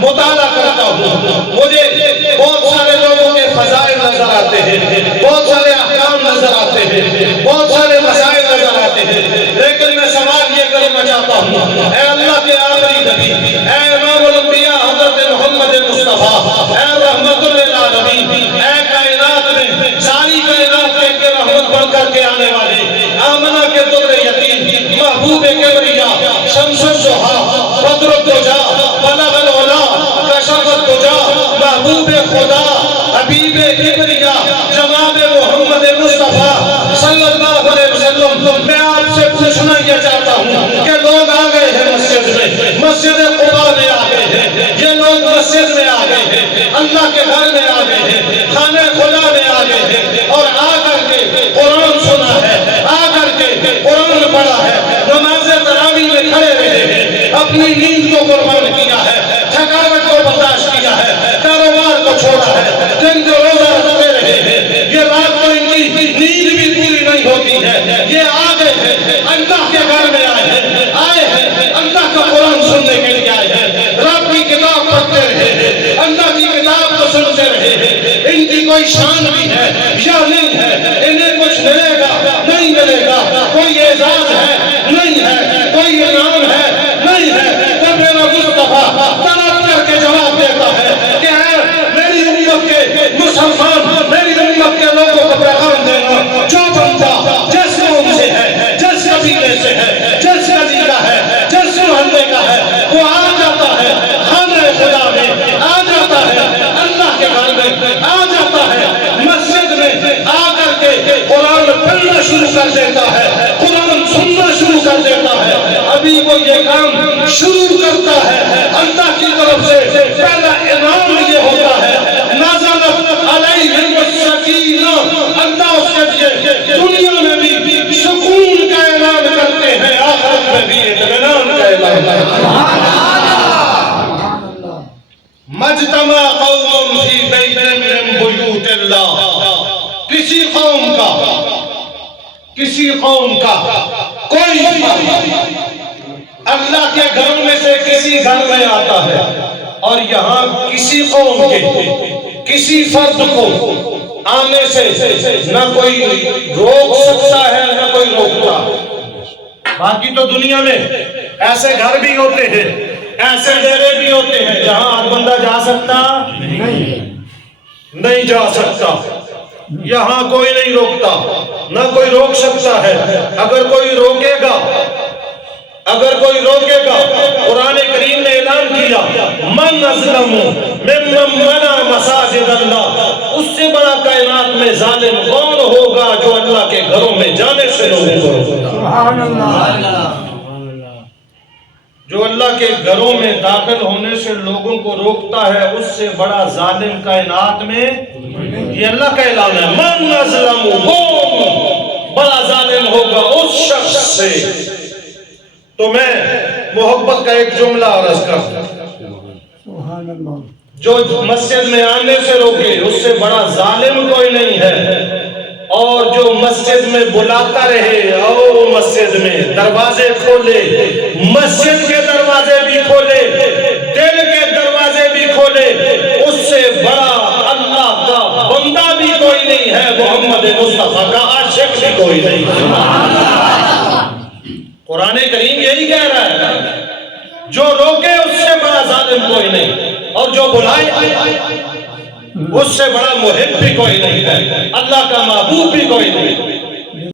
مطالعہ کرتا ہوں مجھے بہت سارے لوگوں کے فضائل نظر آتے ہیں، بہت سارے احکام نظر آتے ہیں، بہت سارے مسائل نظر آتے ہیں، لیکن میں سوال یہ کرنا چاہتا ہوں، اے اللہ کے آخری نبی، اے امام الانبیاء حضرت محمد مصطفیٰ، اے رحمت للعالمین، اے کائنات میں ساری کائنات کے رحمت بن کر کے آنے والے آمنہ کے در یتیم، محبوب کبریا، شمس الضحیٰ، بدر الدجا، بلغ العلا، کشف الدجا، محبوب خدا، حبیب کبریا، جناب محمد مصطفیٰ صلی اللہ علیہ وسلم، میں آپ سے پوچھنا یہ چاہتا ہوں کہ لوگ آ گئے ہیں مسجد میں، مسجد قباء میں آ گئے ہیں، یہ لوگ مسجد میں آ گئے ہیں، اللہ کے گھر میں آ گئے ہیں، خانہ خدا میں آ گئے ہیں، اور آ کر کے قرآن سنا ہے، آ کر کے قرآن پڑھا ہے، نماز تراویح میں کھڑے رہے ہیں، اپنی نیند کو قربان کیا ہے، تھکاوٹ کو برداشت کیا ہے، کاروبار کو چھوڑا ہے، دن کو روزہ رکھتے رہے ہیں، یہ رات کو ان کی نیند بھی پوری نہیں ہوتی ہے، یہ آ گئے ہیں، اللہ کے گھر میں آئے ہیں، اللہ کا قرآن سننے کے لیے آئے ہیں، رب کی کتاب پڑھتے رہے ہیں، اللہ کی کتاب کو سنتے رہے ہیں، ان کی کوئی شان بھی ہے یا نہیں ہے، انہیں کچھ ملے گا نہیں ملے گا، کوئی اعزاز ہے نہیں ہے، کوئی انعام ہے نہیں ہے، تو میرا مصطفیٰ طلب کر کے جواب دیتا ہے کہ اے میری امت کے مسلمان، میری امت کے لوگوں کو پیغام دینا، جو بندہ جس قوم سے ہے، جس قبیلے سے ہے، جس گلی کا ہے، جس محلے کا ہے، وہ آ جاتا ہے خانہ خدا میں، آ جاتا ہے اللہ کے گھر میں، آ جاتا ہے مسجد میں، آ کر کے قرآن پڑھنا شروع کر دیتا ہے، قرآن سننا شروع کر دیتا ہے، ابھی وہ یہ کام شروع کرتا ہے، اللہ کی طرف سے پہلا انعام یہ ہوتا ہے، نازلت علیہم السکینہ، اللہ اس کے لیے دنیا میں بھی سکون کا اعلان کرتے ہیں، آخرت میں بھی اطمینان کا اعلان کرتے ہیں۔ مجتمع قوم فی بیت من بیوت اللہ، کسی قوم کا کوئی اللہ کے گھروں میں سے کسی گھر میں آتا ہے، اور یہاں کسی قوم کے کسی فرد کو آنے سے نہ کوئی روک سکتا ہے نہ کوئی روکتا۔ باقی تو دنیا میں ایسے گھر بھی ہوتے ہیں، ایسے ڈیرے بھی ہوتے ہیں جہاں ہر بندہ جا سکتا نہیں جا سکتا، یہاں کوئی نہیں روکتا نہ کوئی روک سکتا ہے۔ اگر کوئی روکے گا قرآن کریم نے اعلان کیا من اظلم ممن منع مساجد اللہ، اس سے بڑا کائنات میں ظالم کون ہوگا جو اللہ کے گھروں میں جانے سے لوگوں کو روکتا، جو اللہ کے گھروں میں داخل ہونے سے لوگوں کو روکتا ہے، اس سے بڑا ظالم کائنات میں، یہ اللہ کا اعلان ہے، من اظلم، کون بڑا ظالم ہوگا اس شخص سے۔ تو میں محبت کا ایک جملہ عرض کرتا ہوں، جو مسجد میں آنے سے روکے اس سے بڑا ظالم کوئی نہیں ہے، اور جو مسجد میں بلاتا رہے، آؤ مسجد میں، دروازے کھولے، مسجد کے دروازے بھی کھولے، دل کے دروازے بھی کھولے، اس سے بڑا اللہ کا بندہ بھی کوئی نہیں ہے، محمد مصطفیٰ کا عاشق بھی کوئی نہیں ہے۔ قرآن کریم یہی کہہ رہا ہے، جو روکے اس سے بڑا ظالم کوئی نہیں، اور جو بلائے اس سے بڑا محب بھی کوئی نہیں ہے، اللہ کا محبوب بھی کوئی نہیں۔